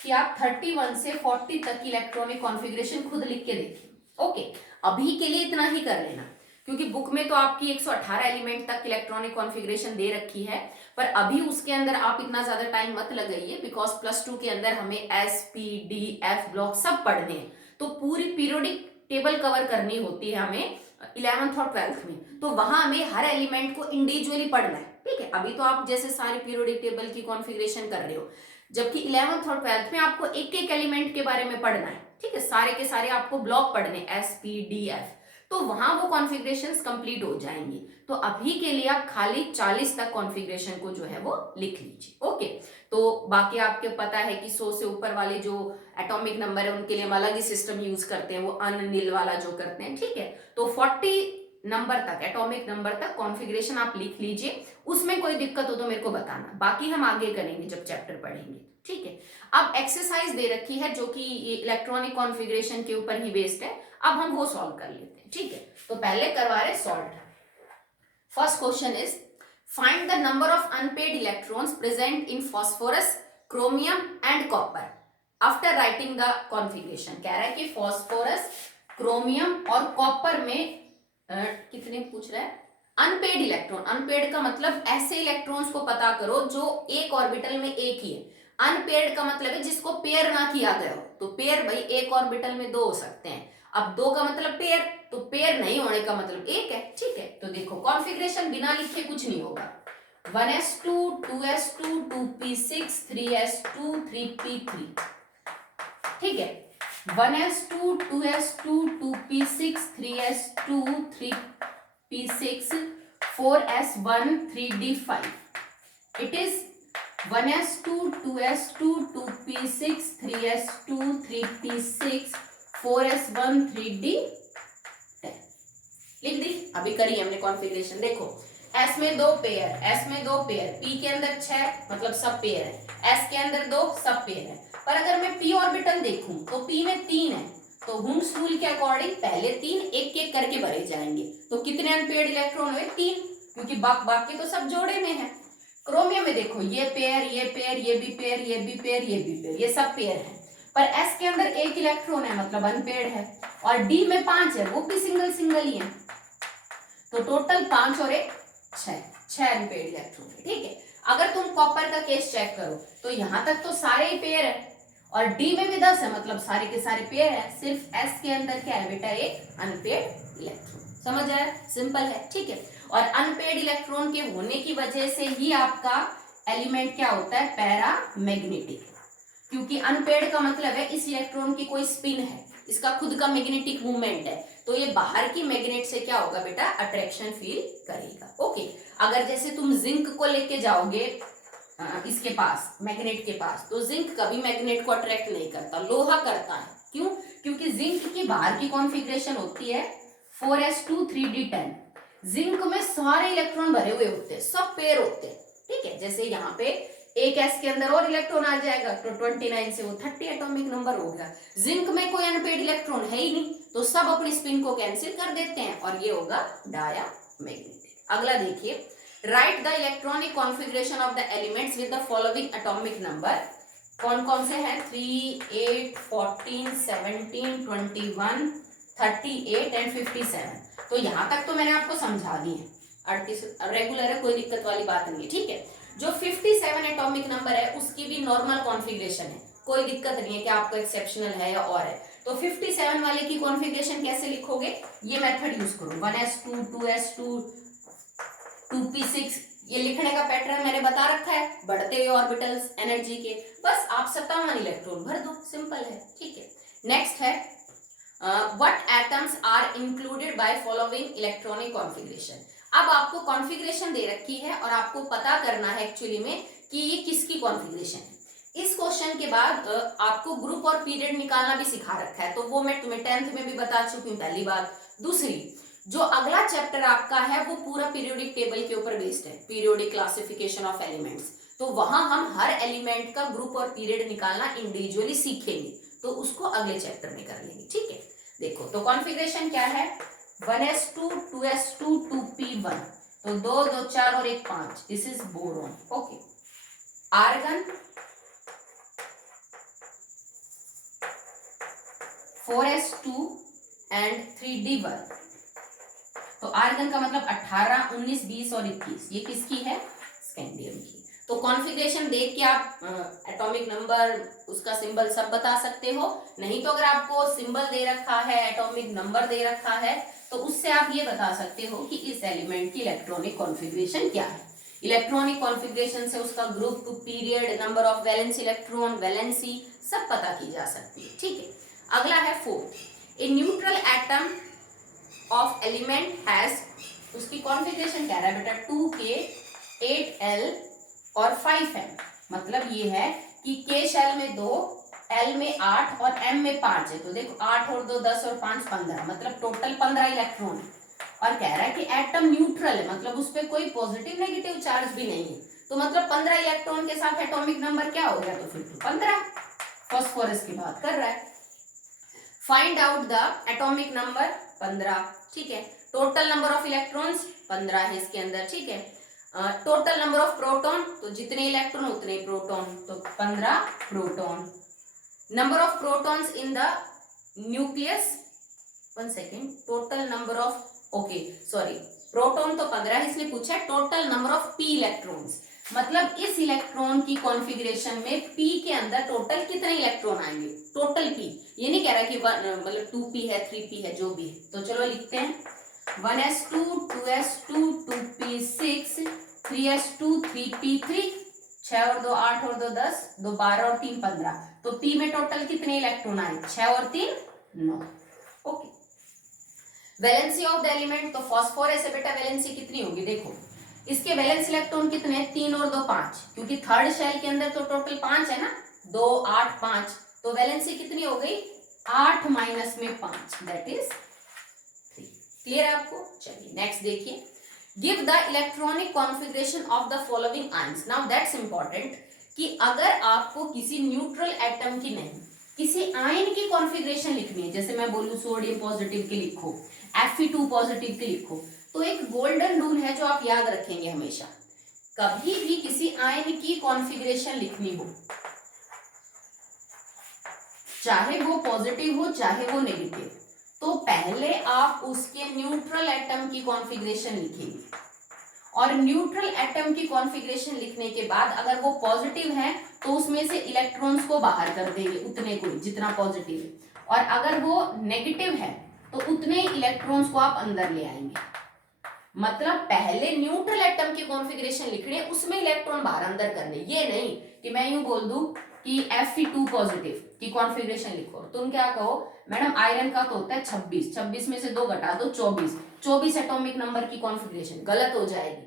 कि आप 31 से 40 तक की इलेक्ट्रॉनिक कॉन्फ़िगरेशन खुद लिख के देखिए। ओके, अभी के लिए इतना ही कर लेना, क्योंकि बुक में तो आपकी 118 एलिमेंट तक इलेक्ट्रॉनिक कॉन्फ़िगरेशन दे रखी है, पर अभी उसके अंदर आप इतना ज्यादा टाइम मत लगाइए, बिकॉज +2 के अंदर हमें S P D F block सब पढ़ने हैं, तो पूरी पीरियोडिक टेबल कवर करनी होती है हमें 11th और 12th में, तो वहां हमें हर एलिमेंट को इंडिविजुअली पढ़ना है। ठीक है, अभी तो आप जैसे सारी पीरियोडिक टेबल की कॉन्फ़िगरेशन कर रहे हो, जबकि 11th और 12th में आपको एक एक एलिमेंट के बारे में पढ़ना है। ठीक है, सारे के सारे आपको ब्लॉक पढ़ने, एस पी डी एफ, तो वहां वो कॉन्फ़िगरेशंस कंप्लीट हो जाएंगी। तो अभी के लिए आप खाली 40 तक कॉन्फ़िगरेशन को जो है वो लिख लीजिए। ओके, तो बाकी आपके पता है कि 100 से ऊपर वाले जो एटॉमिक नंबर है उनके लिए हम अलग ही सिस्टम यूज करते हैं, वो अननिल वाला जो करते हैं, ठीक है। तो 40 नंबर तक, एटॉमिक नंबर तक कॉन्फ़िगरेशन आप लिख लीजिए। उसमें कोई दिक्कत हो तो मेरे को बताना, बाकी हम आगे करेंगे जब चैप्टर पढ़ेंगे, ठीक है। अब एक्सरसाइज दे रखी है जो कि इलेक्ट्रॉनिक कॉन्फ़िगरेशन के ऊपर ही बेस्ड है, अब हम वो सॉल्व कर लेते हैं, ठीक है। तो पहले करवा रहे solve. First question is find the number of unpaired electrons present in phosphorus, chromium and copper after writing the configuration. कह रहा है कि फास्फोरस, क्रोमियम और कॉपर में कितने पूछ रहा है, अनपेड इलेक्ट्रॉन। अनपेड का मतलब ऐसे इलेक्ट्रॉन्स को पता करो जो एक ऑर्बिटल में एक ही है। अनपेड का मतलब है जिसको पेयर ना किया गया हो। तो पेयर भाई एक ऑर्बिटल में दो हो सकते हैं, अब दो का मतलब पेयर, तो पेयर नहीं होने का मतलब एक है, ठीक है। तो देखो कॉन्फ़िगरेशन बिना लिखे कुछ नहीं होगा। 1s2 2s2 2p6 3s2 3p3, ठीक है। 1s2 2s2 2p6 3s2 3p6 4s1 3d5. It is 1s2 2s2 2p6 3s2 3p6 4s1 3d10 लिख दी। अभी करी हमने कॉन्फ़िगरेशन। देखो s में दो पेयर, s में दो पेयर, p के अंदर 6 मतलब सब पेयर है, s के अंदर दो सब पेयर है। पर अगर मैं p ऑर्बिटल देखूं तो p में 3 है, तो हुंग्स रूल के अकॉर्डिंग पहले 3 एक एक करके भरे जाएंगे। तो कितने अनपेड इलेक्ट्रॉन हुए, 3, क्योंकि बाकी तो सब जोड़े में है। क्रोमियम में देखो ये पेयर, ये पेयर, ये भी पेयर, ये भी पेयर, ये भी पेयर, ये सब पेयर है। पर s के अंदर एक इलेक्ट्रॉन है मतलब अनपेड है, और d में 5 है, वो भी सिंगल सिंगल ही है। तो टोटल 5 और 1 6 अनपेड इलेक्ट्रॉन है, ठीक है। अगर तुम कॉपर का केस चेक करो तो यहां तक तो सारे ही पेयर है, और डी में भी 10 है मतलब सारे के सारे पेयर है। सिर्फ एस के अंदर क्या है बेटा, एक अनपेड इलेक्ट्रॉन। समझ आया, सिंपल है, ठीक है। और अनपेड इलेक्ट्रॉन के होने की वजह से ही आपका एलिमेंट क्या होता है, पैरामैग्नेटिक। क्योंकि अनपेड का मतलब है इस इलेक्ट्रॉन की कोई स्पिन है, इसका खुद का मैग्नेटिक मूवमेंट है, तो ये बाहर की मैग्नेट से क्या होगा बेटा, अट्रैक्शन फील करेगा। ओके, अगर जैसे तुम जिंक को लेके जाओगे इसके पास, मैग्नेट के पास, तो जिंक कभी मैग्नेट को अट्रैक्ट नहीं करता, लोहा करता है। क्यों, क्योंकि जिंक की बाहर की कॉन्फ़िगरेशन होती है 4s2 3d10। जिंक में सारे इलेक्ट्रॉन भरे हुए होते हैं, सब पेयर होते हैं, ठीक है। जैसे यहाँ पे एक s के अंदर और इलेक्ट्रॉन आ जाएगा तो 29 से वो 30 एटॉमिक नंबर हो गया। जिंक में कोई अनपेड इलेक्ट्रॉन है ही नहीं, तो सब अपनी स्पिन को कैंसिल कर देते हैं और ये होगा डायामैग्नेटिक। अगला देखिए, right the electronic configuration of the elements with the following atomic number. कौन कौन से हैं, 3 8 14 17 21 38 एंड 57। तो यहां तक तो मैंने आपको समझा दी है, 38 रेगुलर है, कोई दिक्कत वाली बात नहीं है, ठीक है। जो 57 एटॉमिक नंबर है उसकी भी नॉर्मल कॉन्फ़िगरेशन है, कोई दिक्कत नहीं है कि आपको एक्सेप्शनल है या और है। तो 57 वाले की कॉन्फ़िगरेशन कैसे लिखोगे, ये मेथड यूज करो, 1s2 2s2 2p6। ये लिखने का पैटर्न मैंने बता रखा है, बढ़ते हुए ऑर्बिटल्स एनर्जी के, बस आप 57 इलेक्ट्रॉन भर दो, सिंपल है, ठीक है। नेक्स्ट है what atoms are included by following electronic configuration. अब आपको कॉन्फ़िगरेशन दे रखी है और आपको पता करना है एक्चुअली में कि ये किसकी कॉन्फ़िगरेशन है। इस क्वेश्चन के बाद आपको ग्रुप और पीरियड निकालना भी सिखा रखा है, तो वो मैं तुम्हें 10th में भी बता चुकी हूँ, पहली बात। दूसरी, जो अगला चैप्टर आपका है वो पूरा पीरियोडिक टेबल के ऊपर बेस्ड है, पीरियोडिक क्लासिफिकेशन ऑफ एलिमेंट्स। तो वहां हम हर एलिमेंट का ग्रुप और पीरियड निकालना इंडिविजुअली सीखेंगे, तो उसको अगले चैप्टर में कर लेंगे, ठीक है। देखो तो कॉन्फ़िगरेशन क्या है, 1s2 2s2 2p1, तो 2 2 4 और 1 5, this is boron, okay. Argon 4s2 and 3d1। तो आर्गन का मतलब 18 19 20 और 21, ये किसकी है, स्कैंडियम की। तो कॉन्फ़िगरेशन देख के आप एटॉमिक नंबर, उसका सिंबल सब बता सकते हो। नहीं तो अगर आपको सिंबल दे रखा है, एटॉमिक नंबर दे रखा है, तो उससे आप ये बता सकते हो कि इस एलिमेंट की इलेक्ट्रॉनिक कॉन्फ़िगरेशन क्या है। इलेक्ट्रॉनिक कॉन्फ़िगरेशन से उसका group, period, number of valence electron, valency सब पता की जा सकती है, ठीक है। अगला है fourth, a neutral atom of element has, उसकी कॉन्फ़िगरेशन कह रहा है बेटा 2k 8l और 5m। मतलब ये है कि k शेल में 2, l में 8 और m में 5 है। तो देखो 8 और 2 10 और 5 15, मतलब टोटल 15 इलेक्ट्रॉन है। और कह रहा है कि एटम न्यूट्रल है, मतलब उस पर कोई पॉजिटिव नेगेटिव चार्ज भी नहीं है। तो मतलब 15 इलेक्ट्रॉन के साथ एटॉमिक नंबर क्या हो गया, तो फिर तो 15। फास्फोरस की बात कर रहा है। Find out the atomic number 15, ठीक है। टोटल नंबर ऑफ इलेक्ट्रॉन्स 15 है इसके अंदर, ठीक है। टोटल नंबर ऑफ प्रोटॉन, तो जितने इलेक्ट्रॉन उतने प्रोटॉन, तो 15 proton. Number of protons in the nucleus, 1 second, total number of, okay sorry, proton तो 15 है, इसने पूछा है total number of P electrons, मतलब इस इलेक्ट्रॉन की कॉन्फ़िगरेशन में पी के अंदर टोटल कितने इलेक्ट्रॉन आएंगे, टोटल पी। ये नहीं कह रहा कि मतलब 2p है 3p है, जो भी है। तो चलो लिखते हैं 1s2 2s2 2p6 3s2 3p3, 6 और 2 8 और 2 10, 2 12 और 3 15। तो p में टोटल कितने इलेक्ट्रॉन आए, 6 और 3 9। Okay, valency of the element, तो फास्फोरस है बेटा, वैलेंसी कितनी होगी, देखो इसके वैलेंस इलेक्ट्रॉन कितने हैं, 3 और 2 5, क्योंकि थर्ड शेल के अंदर तो टोटल 5 है ना, 2 8 5, तो वैलेंसी कितनी हो गई, 8 माइनस में 5, दैट इज 3। क्लियर है आपको। चलिए नेक्स्ट देखिए, give the electronic configuration of the following ions. Now that's important कि अगर आपको किसी न्यूट्रल एटम की नहीं, किसी आयन की कॉन्फ़िगरेशन लिखनी है, जैसे मैं बोलूं सोडियम पॉजिटिव की लिखो, Fe2 पॉजिटिव की लिखो, तो एक गोल्डन रूल है जो आप याद रखेंगे हमेशा, कभी भी किसी आयन की कॉन्फ़िगरेशन लिखनी हो, चाहे वो पॉजिटिव हो चाहे वो नेगेटिव, तो पहले आप उसके न्यूट्रल एटम की कॉन्फ़िगरेशन लिखेंगे, और न्यूट्रल एटम की कॉन्फ़िगरेशन लिखने के बाद अगर वो पॉजिटिव है तो उसमें से इलेक्ट्रॉन्स को बाहर कर देंगे, उतने को जितना पॉजिटिव है, और अगर वो नेगेटिव है तो उतने इलेक्ट्रॉन्स को आप अंदर ले आएंगे। मतलब पहले न्यूट्रल एटम की कॉन्फ़िगरेशन लिखनी है, उसमें इलेक्ट्रॉन बाहर अंदर करने, ये नहीं कि मैं यूं बोल दूं कि Fe2 पॉजिटिव की कॉन्फ़िगरेशन लिखो, तुम क्या कहो, मैडम आयरन का तो होता है 26, 26 में से 2 घटा दो 24, 24 एटॉमिक नंबर की कॉन्फ़िगरेशन, गलत हो जाएगी।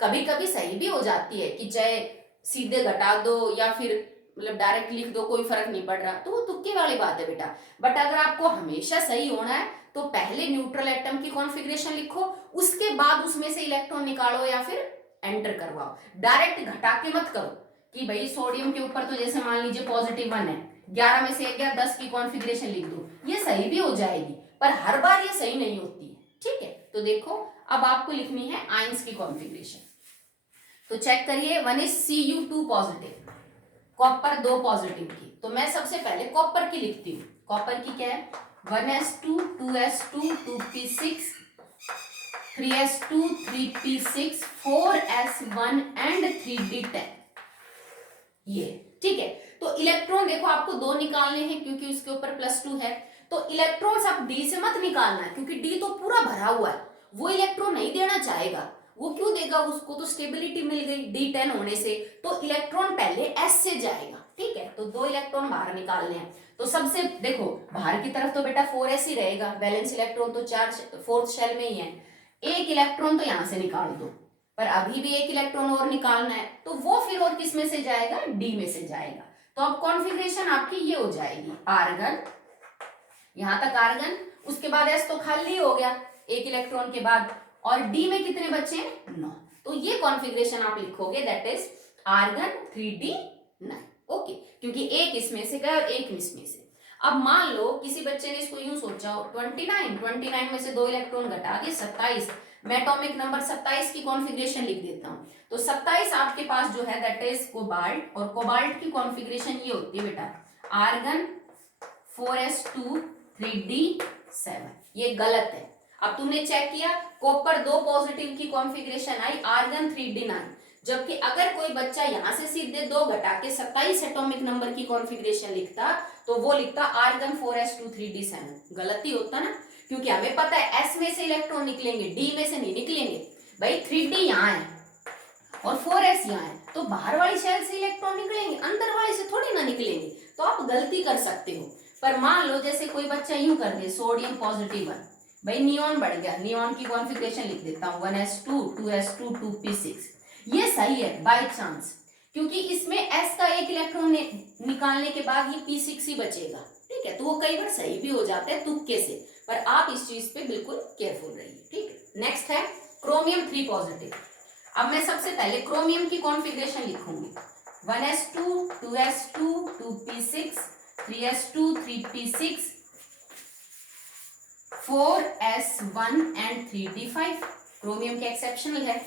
कभी कभी सही भी हो जाती है कि चाहे सीधे घटा दो या फिर मतलब डायरेक्ट लिख दो, कोई फर्क नहीं पड़ रहा, तो वो तुक्के वाली बात है बेटा। बट अगर आपको हमेशा सही होना है तो पहले न्यूट्रल एटम की कॉन्फ़िगरेशन लिखो, उसके बाद उसमें से इलेक्ट्रॉन निकालो या फिर एंटर करवाओ। डायरेक्ट घटा के मत करो कि भाई सोडियम के ऊपर तो जैसे मान लीजिए पॉजिटिव 1 है, 11 में से 11 10 की कॉन्फ़िगरेशन लिख दो, ये सही भी हो जाएगी, पर हर बार ये सही नहीं होती है, ठीक है। तो देखो अब आपको लिखनी है आयंस की कॉन्फ़िगरेशन, तो चेक करिए 1 is Cu2 positive, copper 2 positive की, तो मैं सबसे पहले कॉपर की लिखती हूँ। कॉपर की क्या है, 1s2 2s2 2p6 3s2 3p6 4s1 and 3d10, ये ठीक है। तो इलेक्ट्रॉन देखो आपको 2 निकालने हैं क्योंकि उसके ऊपर +2 है, तो इलेक्ट्रॉन्स आप डी से मत निकालना है क्योंकि डी तो पूरा भरा हुआ है, वो इलेक्ट्रॉन नहीं देना चाहेगा, वो क्यों देगा, उसको तो स्टेबिलिटी मिल गई D10 होने से, तो इलेक्ट्रॉन पहले S से जाएगा, ठीक है। तो 2 इलेक्ट्रॉन बाहर निकालने हैं, तो सबसे देखो बाहर की तरफ तो बेटा 4s ही रहेगा, वैलेंस इलेक्ट्रॉन तो 4th शेल में ही है, एक इलेक्ट्रॉन तो यहां से निकाल दो, पर अभी भी एक इलेक्ट्रॉन और निकालना है, तो वो फिर और किस में से जाएगा, डी में से जाएगा। तो अब कॉन्फ़िगरेशन आपकी ये हो जाएगी, आर्गन, यहां तक आर्गन, उसके बाद एस तो खाली हो गया एक इलेक्ट्रॉन के बाद, और डी में कितने बचे हैं, 9, तो ये कॉन्फ़िगरेशन आप लिखोगे, that is argon 3d9, okay, क्योंकि एक इसमें से गया और एक इसमें से। अब मान लो किसी बच्चे ने इसको यूं सोचा हो 29 में से 2 इलेक्ट्रॉन घटा दिए 27, मैं एटॉमिक नंबर 27 की कॉन्फ़िगरेशन लिख देता हूं, तो 27 आपके पास जो है दैट इज कोबाल्ट, और कोबाल्ट की कॉन्फ़िगरेशन ये होती है बेटा आर्गन 4s2 3d7, ये गलत है। अब तुमने चेक किया कॉपर 2 पॉजिटिव की कॉन्फ़िगरेशन आई आर्गन 3d9, जबकि अगर कोई बच्चा यहां से सीधे 2 घटा के 27 एटॉमिक नंबर की कॉन्फ़िगरेशन लिखता तो वो लिखता आर्गन 4s2 3d7, गलती होता ना, क्योंकि हमें पता है S में से इलेक्ट्रॉन निकलेंगे, D में से नहीं निकलेंगे भाई, 3d यहाँ है और 4s यहाँ है, तो बाहर वाली शेल से इलेक्ट्रॉन निकलेंगे, अंदर वाले से थोड़ी ना निकलेंगे, तो आप गलती कर सकते हो। पर मान लो जैसे कोई बच्चा यूं कर दे सोडियम पॉजिटिव 1, भाई नियॉन बढ़ गया, नियॉन की कॉन्फ़िगरेशन लिख देता हूँ 1s2 2s2 2p6। ये सही है बाय चांस, क्योंकि इसमें s का एक इलेक्ट्रॉन निकालने के बाद ये p6 ही बचेगा, ठीक है। तो वो कई बार सही भी हो जाता है तुक्के से, पर आप इस चीज पे बिल्कुल केयरफुल रहिए, ठीक है। नेक्स्ट है क्रोमियम 3 पॉजिटिव। अब मैं सबसे पहले क्रोमियम की कॉन्फ़िगरेशन लिखूंगी 1s2 2s2 2p6 3s2 3p6 4s1 and 3d5। Chromium के एक्सेप्शनल है,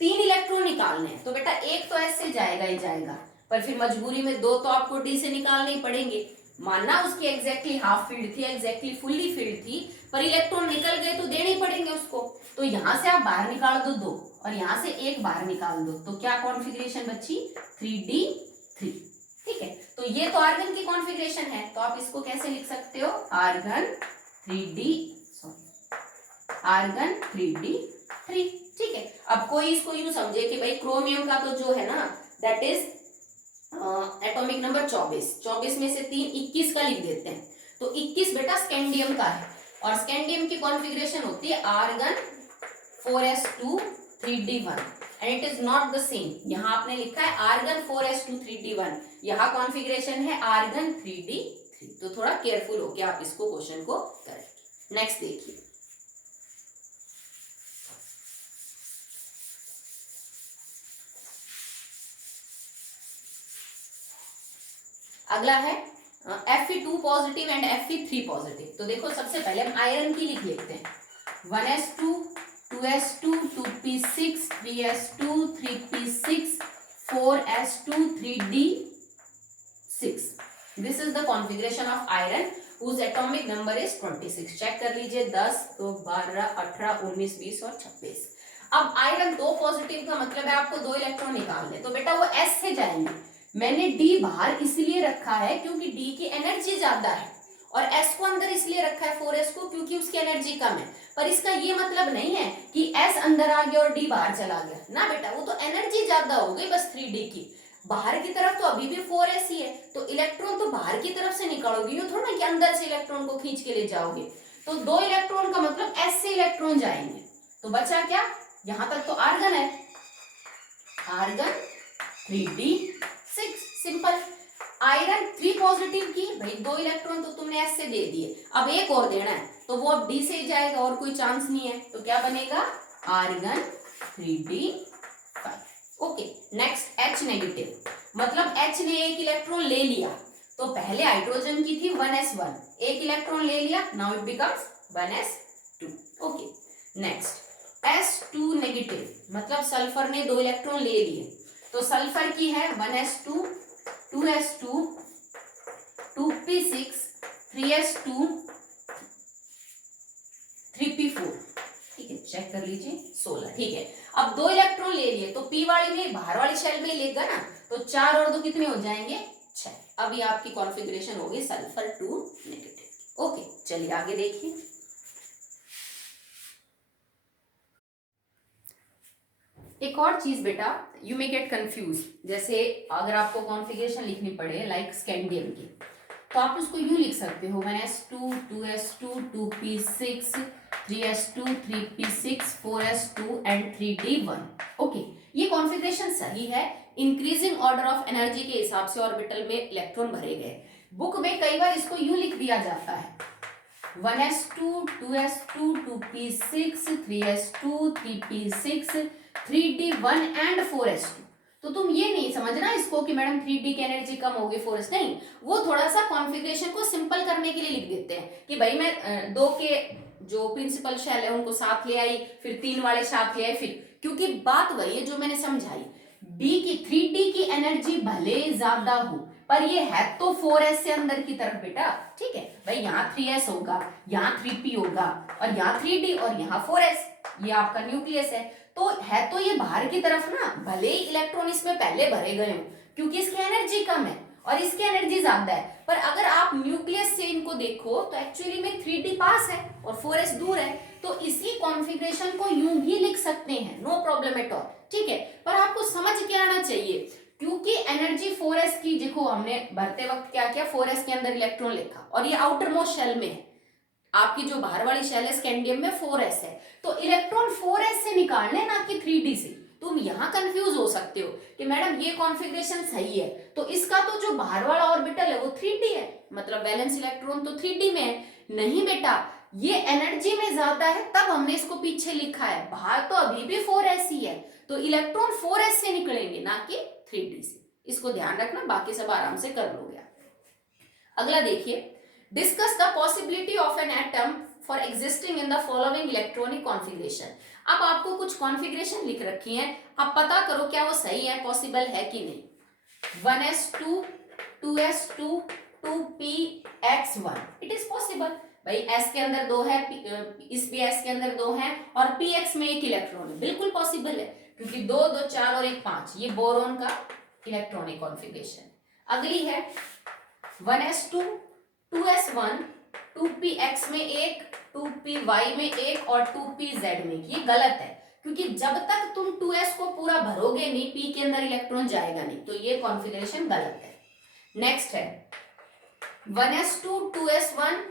3 इलेक्ट्रॉन निकालने हैं, तो बेटा एक तो s से जाएगा ही जाएगा, पर फिर मजबूरी में 2 तो आपको d से निकालने ही पड़ेंगे। मानना उसकी एग्जैक्टली हाफ फील्ड थी, एग्जैक्टली फुल्ली फील्ड थी, पर इलेक्ट्रॉन निकल गए तो देने ही पड़ेंगे उसको। तो यहां से आप बाहर निकाल दो 2 और यहां से एक बाहर निकाल दो, तो क्या कॉन्फ़िगरेशन बची 3d3, ठीक है। तो ये तो आर्गन की कॉन्फ़िगरेशन है, तो आप इसको कैसे लिख सकते हो आर्गन 3d3, ठीक है। अब कोई इसको यूं समझे कि भाई क्रोमियम का तो जो है ना दैट इज एटॉमिक नंबर 24 में से 3 21 का लिख देते हैं, तो 21 बेटा स्कैंडियम का है, और स्कैंडियम की कॉन्फ़िगरेशन होती है argon 4s2 3d1 and it is not the same. यहां आपने लिखा है आर्गन 4s2 3d1, यहां कॉन्फ़िगरेशन है आर्गन 3d3, तो थोड़ा केयरफुल होकर आप इसको क्वेश्चन को करेंगे। नेक्स्ट देखिए, अगला है Fe2 positive and Fe3 positive. तो देखो सबसे पहले हम आयरन की लिख लेते हैं 1s2 2s2 2p6 3s2 3p6 4s2 3d6। This is the configuration of iron whose atomic number is 26। Check कर लीजिए 10 तो 12 18 19 20 और 26। अब आयरन 2 पॉजिटिव का मतलब है आपको 2 इलेक्ट्रॉन निकालने, तो बेटा वो s से जाएंगे। मैंने D बाहर इसलिए रखा है क्योंकि D की एनर्जी ज्यादा है, और S को अंदर इसलिए रखा है 4s को क्योंकि उसकी एनर्जी कम है। पर इसका ये मतलब नहीं है कि S अंदर आ गया और D बाहर चला गया ना बेटा, वो तो एनर्जी ज्यादा हो गई बस 3D की। बाहर की तरफ तो अभी भी 4s ही है, तो इलेक्ट्रॉन तो बाहर की तरफ से निकालोगे, यूं थोड़ा ना कि अंदर से इलेक्ट्रॉन को खींच के ले जाओगे। तो 2 इलेक्ट्रॉन का मतलब S से इलेक्ट्रॉन जाएंगे, तो बचा क्या, यहां तक तो आर्गन है, argon 3d6, simple. Iron 3 positive की, भाई 2 इलेक्ट्रॉन तो तुमने S से दे दिए, अब एक और देना है, तो वो अब D से ही जाएगा और कोई चांस नहीं है, तो क्या बनेगा argon 3d5। Okay, next H negative, मतलब H ने एक इलेक्ट्रॉन ले लिया, तो पहले हाइड्रोजन की थी 1s1, एक इलेक्ट्रॉन ले लिया, now it becomes 1s2। Okay, next S2 negative, मतलब सल्फर ने 2 इलेक्ट्रॉन ले लिए, तो सल्फर की है 1s2 2s2 2p6 3s2 3p4, ठीक है। चेक कर लीजिए 16, ठीक है। अब 2 इलेक्ट्रॉन ले लिए, तो p वाली में बाहर वाली शेल में लेगा ना, तो 4 और 2 कितने हो जाएंगे 6। अब ये आपकी कॉन्फ़िगरेशन होगी सल्फर 2 नेगेटिव। ओके, चलिए आगे देखिए। एक और चीज बेटा, यू मे गेट कंफ्यूज, जैसे अगर आपको कॉन्फ़िगरेशन लिखनी पड़े लाइक स्कैंडियम की, तो आप उसको यूं लिख सकते हो 1s2 2s2 2p6 3s2 3p6 4s2 and 3d1। Okay, ये कॉन्फ़िगरेशन सही है, इंक्रीजिंग ऑर्डर ऑफ एनर्जी के हिसाब से ऑर्बिटल में इलेक्ट्रॉन भरे गए। बुक में कई बार इसको यूं लिख दिया जाता है 1s2 2s2 2p6 3s2 3p6 3d1 and 4s2। तो तुम ये नहीं समझना इसको कि मैडम 3d की एनर्जी कम होगी 4s, नहीं, वो थोड़ा सा कॉन्फ़िगरेशन को सिंपल करने के लिए लिख देते हैं कि भाई मैं 2 के जो प्रिंसिपल शेल है उनको साथ ले आई, फिर 3 वाले साथ ले आई, फिर क्योंकि बात वही है जो मैंने समझाई, D की 3d की एनर्जी भले ज्यादा हो, पर ये है तो 4s से अंदर की तरफ बेटा, ठीक है भाई। यहाँ 3s होगा, यहाँ 3p होगा, और यहाँ 3d और यहाँ 4s, ये आपका न्यूक्लियस है, तो है तो ये बाहर की तरफ ना, भले ही इलेक्ट्रॉन इसमें पहले भरे गए हो क्योंकि इसकी एनर्जी कम है और इसकी एनर्जी ज्यादा है, पर अगर आप न्यूक्लियस से इनको देखो तो एक्चुअली में 3d पास है और 4s दूर है, तो इसी कॉन्फ़िगरेशन को यूं भी लिख सकते हैं, नो प्रॉब्लम एट ऑल, ठीक है। पर आपको समझ के आना चाहिए क्योंकि एनर्जी 4s की, देखो हमने भरते वक्त क्या किया, 4s के अंदर इलेक्ट्रॉन लिखा और ये आउटर मोस्ट शेल में है, आपकी जो बाहर वाली शेल है स्कैंडियम में 4s है, तो इलेक्ट्रॉन 4s से निकालने ना कि 3d से। तुम यहां कंफ्यूज हो सकते हो कि मैडम ये कॉन्फ़िगरेशन सही है, तो इसका तो जो बाहर वाला ऑर्बिटल है वो 3d है, मतलब वैलेंस इलेक्ट्रॉन तो 3d में है। नहीं बेटा, ये एनर्जी में ज्यादा है, तब हमने इसको पीछे लिखा है। बाहर तो अभी भी 4s ही है, तो इलेक्ट्रॉन 4s से निकलेंगे ना कि 3d से। इसको ध्यान रखना, बाकी सब आराम से कर लोगे। अगला देखिए, discuss the possibility of an atom for existing in the following electronic configuration. अब आपको कुछ कॉन्फ़िगरेशन लिख रखी है, आप पता करो क्या वो सही है, पॉसिबल है कि नहीं। 1s2, 2s2, 2px1, it is possible. भाई s के अंदर 2 है, इस भी s के अंदर 2 है, और px में 1 इलेक्ट्रॉन है, बिल्कुल पॉसिबल है, क्योंकि 2 2 4 और 1 5, ये बोरोन का इलेक्ट्रॉनिक कॉन्फ़िगरेशन। अगली है 1s2, 2s1, 2px में 1, 2py में 1 और 2pz में 1। ये गलत है, क्योंकि जब तक तुम 2s को पूरा भरोगे नहीं, p के अंदर इलेक्ट्रॉन जाएगा नहीं, तो ये कॉन्फ़िगरेशन गलत है। नेक्स्ट है 1s2, 2s1,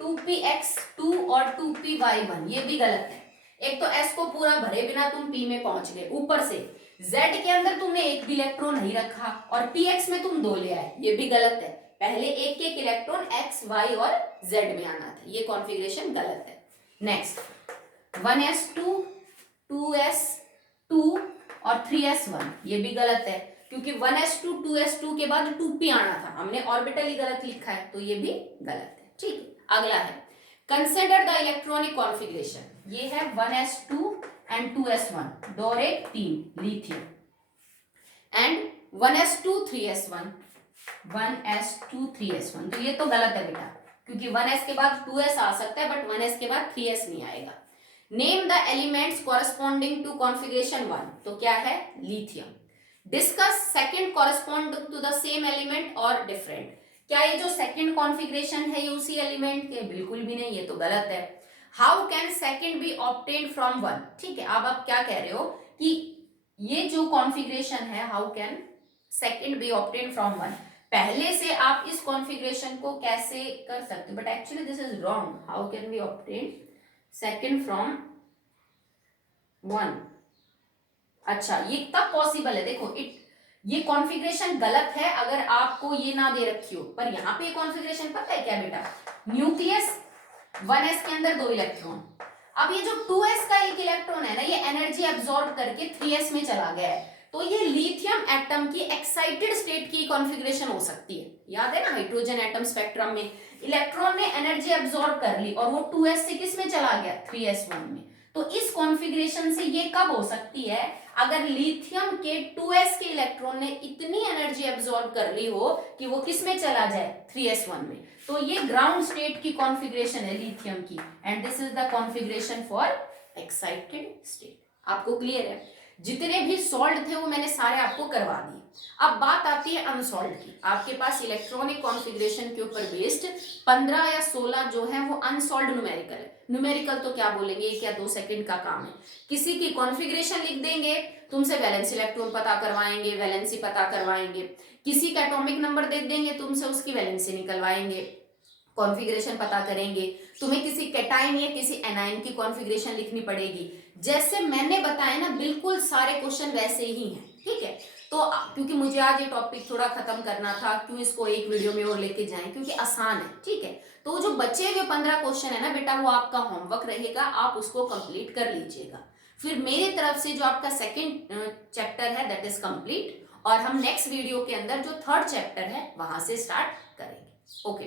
2px2 और 2py1, ये भी गलत है। एक तो s को पूरा भरे बिना तुम p में पहुंच गए, ऊपर से z के अंदर तुमने एक भी इलेक्ट्रॉन नहीं रखा और px में तुम 2 ले आए, ये भी गलत है। पहले एक एक इलेक्ट्रॉन x, y और z में आना था, ये कॉन्फ़िगरेशन गलत है। नेक्स्ट 1s2, 2s2 और 3s1, ये भी गलत है, क्योंकि 1s2, 2s2 के बाद 2p आना था, हमने ऑर्बिटल ही गलत लिखा है, तो ये भी गलत है। ठीक है, अगला है कंसिडर द इलेक्ट्रॉनिक कॉन्फ़िगरेशन। ये है 1s2 एंड 2s1, 2 और 1 3 lithium, and 1s2, 3s1, 1s2, 3s1, तो ये तो गलत है बेटा, क्योंकि 1s के बाद 2s आ सकता है, बट 1s के बाद 3s नहीं आएगा। Name the elements corresponding to configuration 1, तो क्या है, lithium. Discuss second correspond to the same element और डिफरेंट। क्या ये जो सेकंड कॉन्फ़िगरेशन है ये उसी एलिमेंट के, बिल्कुल भी नहीं, ये तो गलत है। How can second B obtained from 1, ठीक है, अब आप क्या कह रहे हो कि ये जो कॉन्फ़िगरेशन है, how can second B obtained from 1, पहले से आप इस कॉन्फ़िगरेशन को कैसे कर सकते हो, but actually this is wrong. How can be obtain second from 1, अच्छा ये तब पॉसिबल है, देखो ये कॉन्फ़िगरेशन गलत है अगर आपको ये ना दे रखी हो, पर यहाँ पे कॉन्फ़िगरेशन पता है क्या बेटा, न्यूक्लियस 1s के अंदर 2 इलेक्ट्रॉन, अब ये जो 2s का 1 इलेक्ट्रॉन है ना, ये एनर्जी एब्जॉर्ब करके 3s में चला गया है, तो ये लिथियम एटम की एक्साइटेड स्टेट की कॉन्फ़िगरेशन हो सकती है। याद है ना, हाइड्रोजन एटम स्पेक्ट्रम में इलेक्ट्रॉन ने एनर्जी एब्जॉर्ब कर ली और वो 2s से किस में चला गया, 3s1 में, तो इस कॉन्फ़िगरेशन से ये कब हो सकती है, अगर लिथियम के 2s के इलेक्ट्रॉन ने इतनी एनर्जी एब्जॉर्ब कर ली हो कि वो किस में चला जाए, 3s1 में, तो ये ग्राउंड स्टेट की कॉन्फ़िगरेशन है लिथियम की, and this is the configuration for excited state. आपको क्लियर है? जितने भी सॉल्व थे वो मैंने सारे आपको करवा दिए। अब बात आती है अनसॉल्व की। आपके पास इलेक्ट्रॉनिक कॉन्फ़िगरेशन के ऊपर बेस्ड 15 या 16 जो है वो अनसॉल्व न्यूमेरिकल है। न्यूमेरिकल तो क्या बोलेंगे, 1 या 2 सेकंड का काम है। किसी की कॉन्फ़िगरेशन लिख देंगे, तुमसे वैलेंस इलेक्ट्रॉन पता करवाएंगे, वैलेंसी पता करवाएंगे, किसी का एटॉमिक नंबर दे देंगे, तुमसे उसकी वैलेंसी निकलवाएंगे, कॉन्फ़िगरेशन पता करेंगे, तुम्हें किसी कैटाइन या किसी एनाइन की कॉन्फ़िगरेशन लिखनी पड़ेगी। जैसे मैंने बताया ना, बिल्कुल सारे क्वेश्चन वैसे ही हैं, ठीक है। तो क्योंकि मुझे आज ये टॉपिक थोड़ा खत्म करना था, क्यों इसको एक वीडियो में और लेके जाएं, क्योंकि आसान है, ठीक है। तो जो बचे हुए 15 क्वेश्चन है ना बेटा, वो आपका होमवर्क रहेगा, आप उसको कंप्लीट कर लीजिएगा। फिर मेरी तरफ से जो आपका सेकेंड चैप्टर है दैट इज कंप्लीट, और हम नेक्स्ट वीडियो के अंदर जो थर्ड चैप्टर है वहां से स्टार्ट करेंगे। ओके।